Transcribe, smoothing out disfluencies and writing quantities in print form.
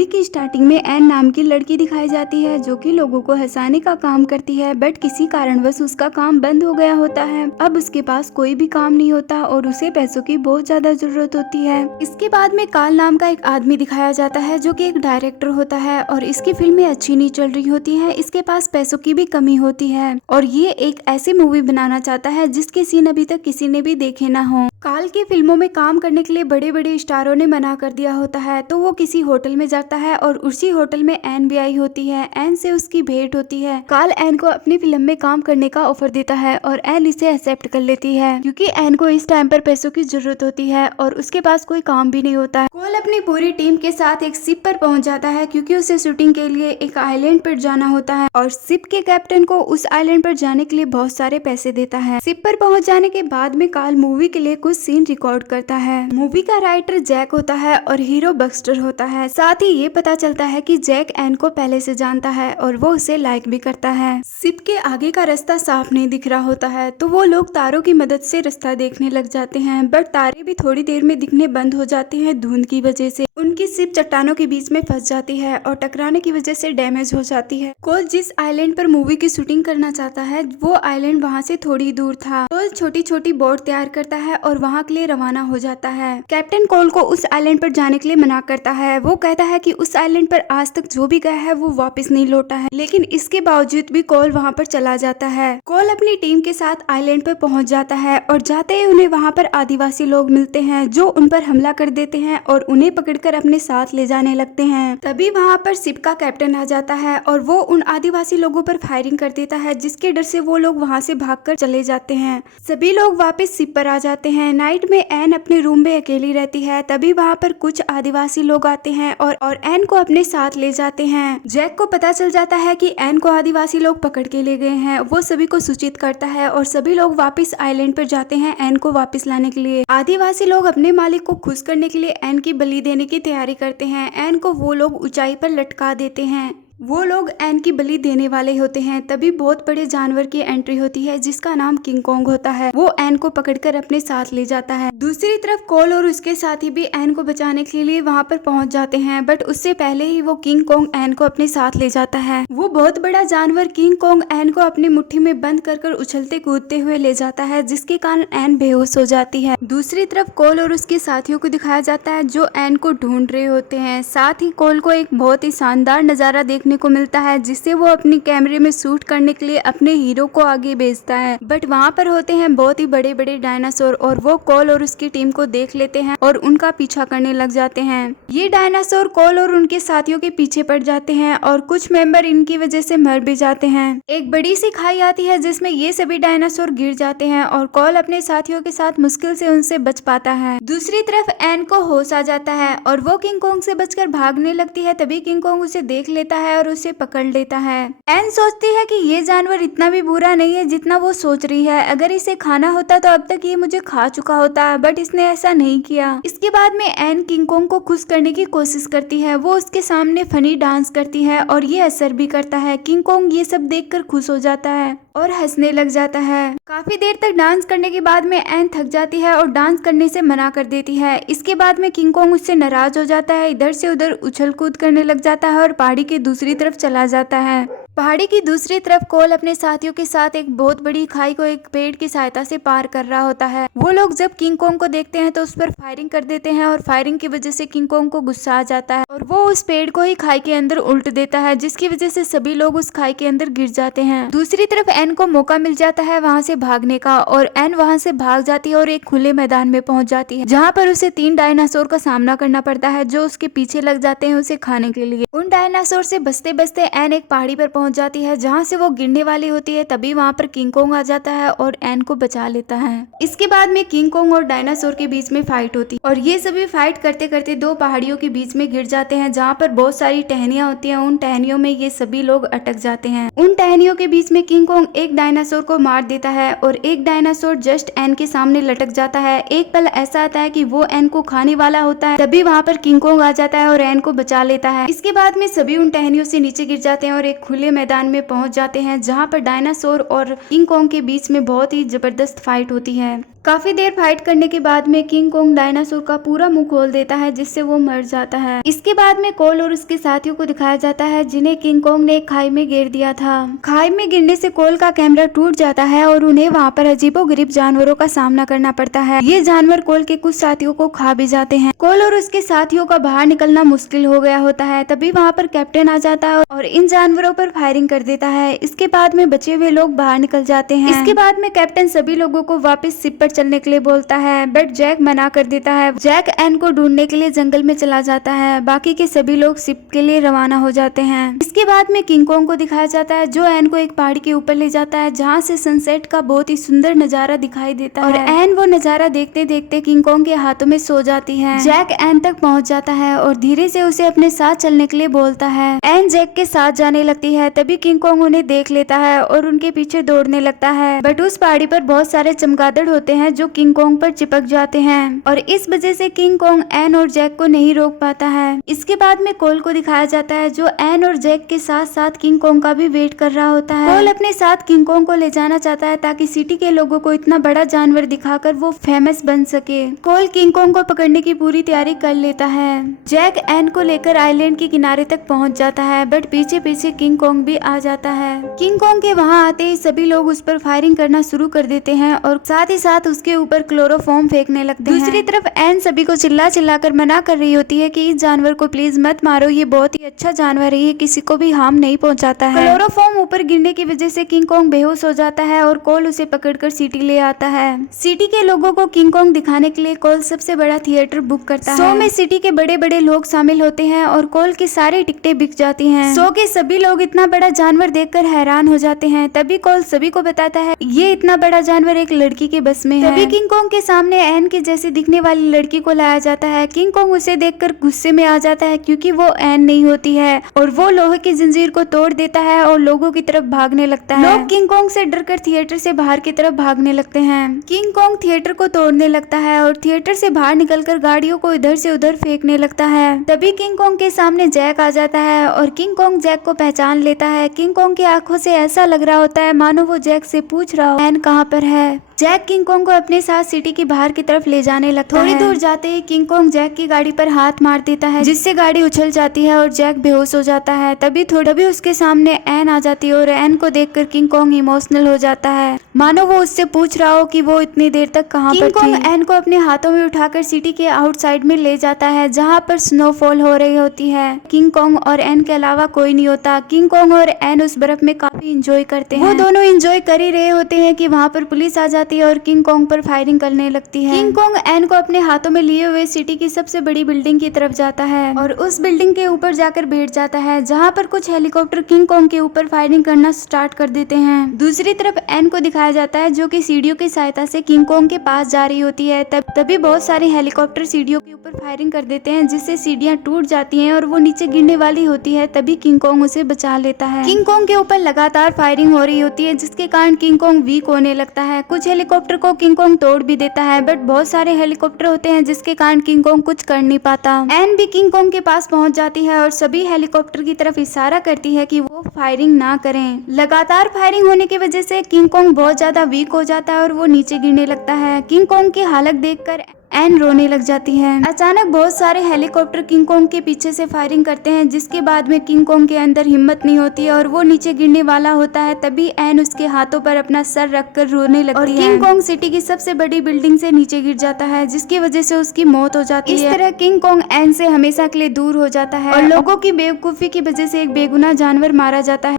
Movie की starting में N नाम की लड़की दिखाई जाती है जो कि लोगों को हंसाने का काम करती है, बट किसी कारणवश उसका काम बंद हो गया होता है। अब उसके पास कोई भी काम नहीं होता और उसे पैसों की बहुत ज्यादा जरूरत होती है। इसके बाद में काल नाम का एक आदमी दिखाया जाता है जो कि एक डायरेक्टर होता है और इसकी फिल्में अच्छी नहीं चल रही होती है। इसके पास पैसों की भी कमी होती है और ये एक ऐसी मूवी बनाना चाहता है जिसके सीन अभी तक किसी ने भी देखे ना हो। काल की फिल्मों में काम करने के लिए बड़े बड़े स्टारों ने मना कर दिया होता है, तो वो किसी होटल में जाता है और उसी होटल में एन भी आई होती है। एन से उसकी भेंट होती है। काल एन को अपनी फिल्म में काम करने का ऑफर देता है और एन इसे एक्सेप्ट कर लेती है क्योंकि एन को इस टाइम पर पैसों की जरूरत होती है और उसके पास कोई काम भी नहीं होता है। कोल अपनी पूरी टीम के साथ एक शिप पर पहुंच जाता है क्योंकि उसे शूटिंग के लिए एक आइलैंड पर जाना होता है और शिप के कैप्टन को उस आइलैंड पर जाने के लिए बहुत सारे पैसे देता है। शिप पर पहुंच जाने के बाद में काल मूवी के लिए कुछ सीन रिकॉर्ड करता है। मूवी का राइटर जैक होता है और हीरो बक्स्टर होता है। साथ ही ये पता चलता है कि जैक एन को पहले से जानता है और वो उसे लाइक भी करता है। शिप के आगे का रास्ता साफ नहीं दिख रहा होता है, तो वो लोग तारों की मदद से रास्ता देखने लग जाते हैं, बट तारे भी थोड़ी देर में दिखने बंद हो जाते हैं धुंध की वजह से। उनकी शिप चट्टानों के बीच में फंस जाती है और टकराने की वजह से डैमेज हो जाती है। कोल जिस आइलैंड पर मूवी की शूटिंग करना चाहता है वो आइलैंड वहाँ से थोड़ी दूर था। कोल छोटी छोटी बोट तैयार करता है और वहाँ के लिए रवाना हो जाता है। कैप्टन कोल को उस आइलैंड पर जाने के लिए मना करता है। वो कहता है कि उस आइलैंड पर आज तक जो भी गया है वो वापस नहीं लौटा है, लेकिन इसके बावजूद भी कोल वहाँ पर चला जाता है। कोल अपनी टीम के साथ आइलैंड पर पहुँच जाता है और जाते ही उन्हें वहाँ पर आदिवासी लोग मिलते हैं जो उन पर हमला कर देते हैं और उन्हें पकड़कर अपने साथ ले जाने लगते हैं। तभी वहाँ पर शिप का कैप्टन आ जाता है और वो उन आदिवासी लोगों पर फायरिंग कर देता है, जिसके डर से वो लोग वहाँ से भागकर चले जाते हैं। सभी लोग वापस शिप पर आ जाते हैं। नाइट में एन अपने रूम में अकेली रहती है। तभी वहाँ पर कुछ आदिवासी लोग आते हैं और एन को अपने साथ ले जाते हैं। जैक को पता चल जाता है कि एन को आदिवासी लोग पकड़ के ले गए हैं। वो सभी को सूचित करता है और सभी लोग वापस आइलैंड पर जाते हैं एन को वापस लाने के लिए। आदिवासी लोग अपने मालिक को खुश करने के लिए एन की बलि देने की तैयारी करते हैं। एन को वो लोग ऊंचाई पर लटका देते हैं। वो लोग एन की बलि देने वाले होते हैं। तभी बहुत बड़े जानवर की एंट्री होती है जिसका नाम किंग कॉन्ग होता है। वो एन को पकड़कर अपने साथ ले जाता है। दूसरी तरफ कोल और उसके साथी भी एन को बचाने के लिए वहाँ पर पहुँच जाते हैं, बट उससे पहले ही वो किंग कॉन्ग एन को अपने साथ ले जाता है। वो बहुत बड़ा जानवर किंग कॉन्ग एन को अपनी मुट्ठी में बंद कर उछलते कूदते हुए ले जाता है, जिसके कारण एन बेहोश हो जाती है। दूसरी तरफ कोल और उसके साथियों को दिखाया जाता है जो एन को ढूंढ रहे होते हैं। साथ ही कोल को एक बहुत ही शानदार नजारा देखने को मिलता है जिससे वो अपनी कैमरे में शूट करने के लिए अपने हीरो को आगे भेजता है, बट वहाँ पर होते हैं बहुत ही बड़े बड़े डायनासोर और वो कोल और उसकी टीम को देख लेते हैं और उनका पीछा करने लग जाते हैं। ये डायनासोर कोल और उनके साथियों के पीछे पड़ जाते हैं और कुछ मेंबर इनकी वजह से मर भी जाते हैं। एक बड़ी सी खाई आती है जिसमें ये सभी डायनासोर गिर जाते हैं और कोल अपने साथियों के साथ मुश्किल से उनसे बच पाता है। दूसरी तरफ एन को होश आ जाता है और वो किंग कॉन्ग से बचकर भागने लगती है। तभी किंग कॉन्ग उसे देख लेता है और उसे पकड़ लेता है। एन सोचती है कि ये जानवर इतना भी बुरा नहीं है जितना वो सोच रही है। अगर इसे खाना होता तो अब तक ये मुझे खा चुका होता, बट इसने ऐसा नहीं किया। इसके बाद में एन किंग कॉन्ग को खुश करने की कोशिश करती है। वो उसके सामने फनी डांस करती है और ये असर भी करता है। किंग कॉन्ग ये सब देखकर खुश हो जाता है और हंसने लग जाता है। काफी देर तक डांस करने के बाद में एन थक जाती है और डांस करने से मना कर देती है। इसके बाद में किंग कॉन्ग उससे नाराज हो जाता है, इधर से उधर उछल कूद करने लग जाता है और पहाड़ी की दूसरी तरफ चला जाता है। पहाड़ी की दूसरी तरफ कोल अपने साथियों के साथ एक बहुत बड़ी खाई को एक पेड़ की सहायता से पार कर रहा होता है। वो लोग जब किंग कॉन्ग को देखते हैं तो उस पर फायरिंग कर देते हैं और फायरिंग की वजह से किंग कॉन्ग को गुस्सा आ जाता है और वो उस पेड़ को ही खाई के अंदर उल्ट देता है, जिसकी वजह से सभी लोग उस खाई के अंदर गिर जाते हैं। दूसरी तरफ एन को मौका मिल जाता है वहाँ से भागने का और एन वहाँ से भाग जाती है और एक खुले मैदान में पहुंच जाती है, जहाँ पर उसे 3 डायनासोर का सामना करना पड़ता है जो उसके पीछे लग जाते हैं उसे खाने के लिए। उन डायनासोर से बचते बचते एन एक पहाड़ी पर पहुंच जाती है जहाँ से वो गिरने वाली होती है। तभी वहाँ पर किंग कॉन्ग आ जाता है और एन को बचा लेता है। इसके बाद में किंग कॉन्ग और डायनासोर के बीच में फाइट होती है और ये सभी फाइट करते करते 2 पहाड़ियों के बीच में गिर जाते हैं, जहाँ पर बहुत सारी टहनियां होती हैं। उन टहनियों में ये सभी लोग अटक जाते हैं। उन टहनियों के बीच में किंग कॉन्ग एक डायनासोर को मार देता है और एक डायनासोर जस्ट एन के सामने लटक जाता है। एक पल ऐसा आता है कि वो एन को खाने वाला होता है। तभी वहाँ पर किंग कॉन्ग आ जाता है और एन को बचा लेता है। इसके बाद में सभी उन टहनियों से नीचे गिर जाते हैं और एक खुले मैदान में पहुंच जाते हैं, जहाँ पर डायनासोर और किंग कॉन्ग के बीच में बहुत ही जबरदस्त फाइट होती है। काफी देर फाइट करने के बाद में किंग कोंग डायनासोर का पूरा मुंह खोल देता है, जिससे वो मर जाता है। इसके बाद में कोल और उसके साथियों को दिखाया जाता है, जिन्हें किंग कोंग ने एक खाई में गिर दिया था। खाई में गिरने से कोल का कैमरा टूट जाता है और उन्हें वहाँ पर अजीबोगरीब जानवरों का सामना करना पड़ता है। ये जानवर कोल के कुछ साथियों को खा भी जाते हैं। कोल और उसके साथियों का बाहर निकलना मुश्किल हो गया होता है। तभी वहाँ पर कैप्टन आ जाता है और इन जानवरों पर फायरिंग कर देता है। इसके बाद में बचे हुए लोग बाहर निकल जाते हैं। इसके बाद में कैप्टन सभी लोगों को वापस शिप पर चलने के लिए बोलता है, बट जैक मना कर देता है। जैक एन को ढूंढने के लिए जंगल में चला जाता है। बाकी के सभी लोग शिप के लिए रवाना हो जाते हैं। इसके बाद में किंग कोंग को दिखाया जाता है, जो एन को एक पहाड़ी के ऊपर ले जाता है, जहाँ से सनसेट का बहुत ही सुंदर नजारा दिखाई देता है। और एन वो नजारा देखते देखते किंग कोंग के हाथों में सो जाती है। जैक एन तक पहुँच जाता है और धीरे से उसे अपने साथ चलने के लिए बोलता है। एन जैक के साथ जाने लगती है। तभी किंग कोंग उन्हें देख लेता है और उनके पीछे दौड़ने लगता है। बट उस पहाड़ी पर बहुत सारे चमगादड़ होते हैं जो किंग कोंग पर चिपक जाते हैं और इस वजह से किंग कोंग एन और जैक को नहीं रोक पाता है। इसके बाद में कोल को दिखाया जाता है, जो एन और जैक के साथ साथ किंग कोंग का भी वेट कर रहा होता है। कोल अपने साथ किंग कोंग को ले जाना चाहता है ताकि सिटी के लोगों को इतना बड़ा जानवर दिखाकर वो फेमस बन सके। कोल किंग कोंग को पकड़ने की पूरी तैयारी कर लेता है। जैक एन को लेकर आइलैंड के किनारे तक पहुंच जाता है, बट पीछे पीछे किंग कोंग भी आ जाता है। किंग कोंग के वहां आते ही सभी लोग उस पर फायरिंग करना शुरू कर देते हैं और साथ ही साथ उसके ऊपर क्लोरोफॉर्म फेंकने लगते हैं। दूसरी तरफ एन सभी को चिल्ला चिल्ला कर मना कर रही होती है कि इस जानवर को प्लीज मत मारो, ये बहुत ही अच्छा जानवर है, ये किसी को भी हार्म नहीं पहुंचाता है। क्लोरोफॉर्म ऊपर गिरने की वजह से किंग कोंग बेहोश हो जाता है और कोल उसे पकड़कर सिटी ले आता है। सिटी के लोगों को किंग कोंग दिखाने के लिए कोल सबसे बड़ा थिएटर बुक करता है। शो में सिटी के बड़े बड़े लोग शामिल होते हैं और कोल की सारी टिकटें बिक जाती हैं। शो के सभी लोग इतना बड़ा जानवर देखकर हैरान हो जाते हैं। तभी कोल सभी को बताता है ये इतना बड़ा जानवर एक लड़की के बस में है। तभी किंग कोंग के सामने एन के जैसे दिखने वाली लड़की को लाया जाता है। किंग कोंग उसे देखकर गुस्से में आ जाता है क्योंकि वो एन नहीं होती है और वो लोहे की जंजीर को तोड़ देता है और लोगों की तरफ भागने लगता है। लोग किंग कोंग से डरकर थिएटर से बाहर की तरफ भागने लगते हैं। किंग कोंग थिएटर को तोड़ने लगता है और थिएटर से बाहर निकलकर गाड़ियों को इधर से उधर फेंकने लगता है। तभी किंग कोंग के सामने जैक आ जाता है और किंग कोंग जैक को पहचान लेता है। किंग कोंग की आंखों से ऐसा लग रहा होता है मानो वो जैक से पूछ रहा हो एन कहाँ पर है। जैक किंग कोंग को अपने साथ सिटी की बाहर की तरफ ले जाने लगता है। थोड़ी दूर जाते ही किंग कोंग जैक की गाड़ी पर हाथ मार देता है, जिससे गाड़ी उछल जाती है और जैक बेहोश हो जाता है। तभी उसके सामने एन आ जाती है और एन को देखकर किंग कोंग इमोशनल हो जाता है, मानो वो उससे पूछ रहा हो कि वो इतनी देर तक कहाँ पर थी। किंग कोंग एन को अपने हाथों में उठाकर सिटी के आउटसाइड में ले जाता है, जहाँ पर स्नोफॉल हो रही होती है। किंग कोंग और एन के अलावा कोई नहीं होता। किंग कोंग और एन उस बर्फ में काफी इंजॉय करते हैं। वो दोनों इंजॉय कर ही रहे होते हैं कि वहाँ पर पुलिस आ जाती है और किंग कोंग पर फायरिंग करने लगती है। किंग कोंग एन को अपने हाथों में लिए हुए सिटी की सबसे बड़ी बिल्डिंग की तरफ जाता है और उस बिल्डिंग के ऊपर जाकर बैठ जाता है, जहाँ पर कुछ हेलीकॉप्टर किंग कोंग के ऊपर फायरिंग करना स्टार्ट कर देते हैं। दूसरी तरफ एन को दिखाया जाता है, जो कि सीढ़ियों की सहायता से किंग कोंग के पास जा रही होती है। तभी बहुत सारे हेलीकॉप्टर सीढ़ियों के ऊपर फायरिंग कर देते हैं, जिससे सीढ़ियाँ टूट जाती हैं और वो नीचे गिरने वाली होती है। तभी किंग कोंग उसे बचा लेता है। किंग कोंग के ऊपर लगातार फायरिंग हो रही होती है, जिसके कारण किंग कोंग वीक होने लगता है। कुछ हेलीकॉप्टर को किंग कोंग तोड़ भी देता है, बट बहुत सारे हेलीकॉप्टर होते हैं जिसके कारण किंग कोंग कुछ कर नहीं पाता। एन भी किंग कोंग के पास पहुंच जाती है और सभी हेलीकॉप्टर की तरफ इशारा करती है कि वो फायरिंग ना करें। लगातार फायरिंग होने की वजह से किंग कोंग बहुत ज्यादा वीक हो जाता है और वो नीचे गिरने लगता है। किंग कोंग की हालत देखकर एन रोने लग जाती है। अचानक बहुत सारे हेलीकॉप्टर किंग कोंग के पीछे से फायरिंग करते हैं, जिसके बाद में किंग कोंग के अंदर हिम्मत नहीं होती है और वो नीचे गिरने वाला होता है। तभी एन उसके हाथों पर अपना सर रखकर रोने लगती है। किंग कोंग सिटी की सबसे बड़ी बिल्डिंग से नीचे गिर जाता है, जिसकी वजह से उसकी मौत हो जाती है। इस तरह किंग कोंग एन से हमेशा के लिए दूर हो जाता है और लोगों की बेवकूफी की वजह से एक बेगुनाह जानवर मारा जाता है।